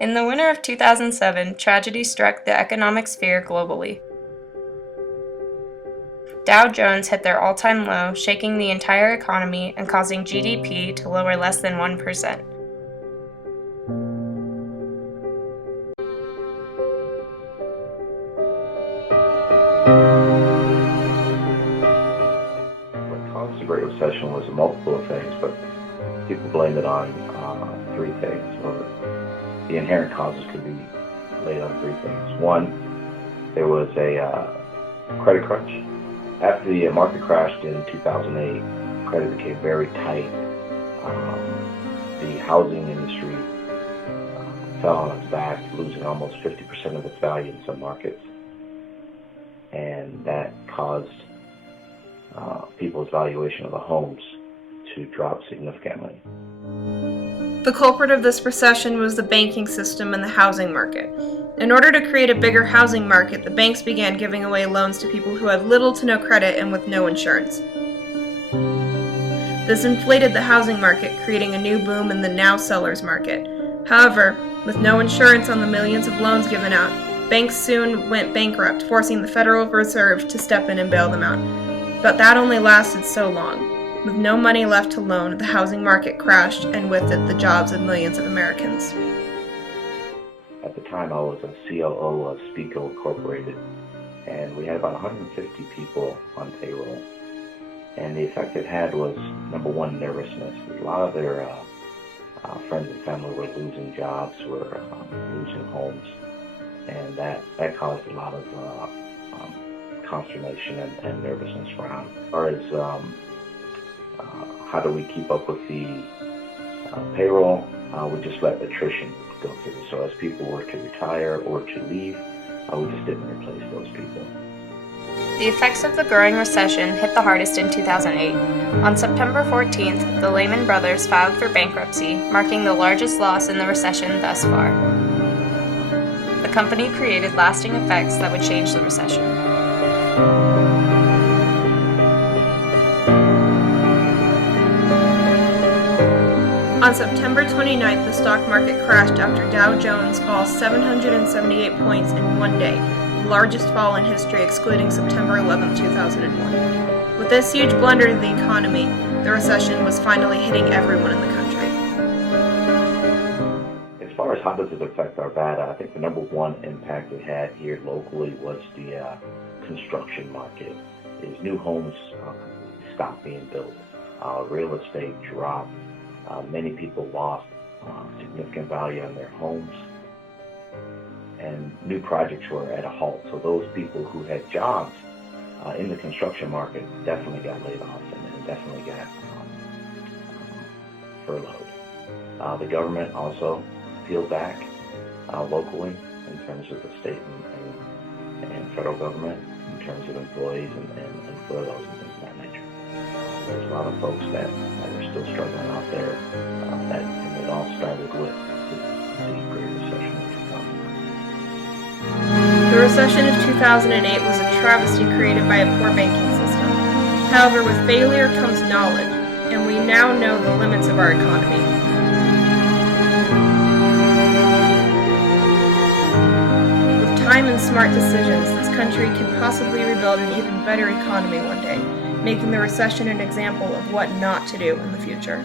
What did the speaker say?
In the winter of 2007, tragedy struck the economic sphere globally. Dow Jones hit their all-time low, shaking the entire economy and causing GDP to lower less than 1%. What caused the Great Recession was a multiple of things, but people blame it on three things, or the inherent causes could be laid on three things. One, there was a credit crunch. After the market crashed in 2008, credit became very tight. The housing industry fell on its back, losing almost 50% of its value in some markets. And that caused people's valuation of the homes to drop significantly. The culprit of this recession was the banking system and the housing market. In order to create a bigger housing market, the banks began giving away loans to people who had little to no credit and with no insurance. This inflated the housing market, creating a new boom in the now sellers market. However, with no insurance on the millions of loans given out, banks soon went bankrupt, forcing the Federal Reserve to step in and bail them out. But that only lasted so long. With no money left to loan, the housing market crashed, and with it, the jobs of millions of Americans. At the time, I was a COO of Speco Incorporated, and we had about 150 people on payroll. And the effect it had was, number one, nervousness. A lot of their friends and family were losing jobs, were losing homes, and that caused a lot of consternation and nervousness around. As far as how do we keep up with the payroll, we just let attrition go through. So as people were to retire or to leave, we just didn't replace those people. The effects of the growing recession hit the hardest in 2008. On September 14th, the Lehman Brothers filed for bankruptcy, marking the largest loss in the recession thus far. The company created lasting effects that would change the recession. On September 29th, the stock market crashed after Dow Jones fell 778 points in one day, the largest fall in history excluding September 11, 2001. With this huge blunder to the economy, the recession was finally hitting everyone in the country. As far as how does it affect our data, I think the number one impact it had here locally was the construction market. Is new homes stopped being built, real estate dropped. Many people lost significant value on their homes, and new projects were at a halt. So those people who had jobs in the construction market definitely got laid off and definitely got furloughed. The government also peeled back locally in terms of the state and federal government, in terms of employees and furloughs and things of that nature. There's a lot of folks that are still struggling out there, and it all started with the Great Recession of 2009. The recession of 2008 was a travesty created by a poor banking system. However, with failure comes knowledge, and we now know the limits of our economy. With time and smart decisions, this country can possibly rebuild an even better economy one day, making the recession an example of what not to do in the future.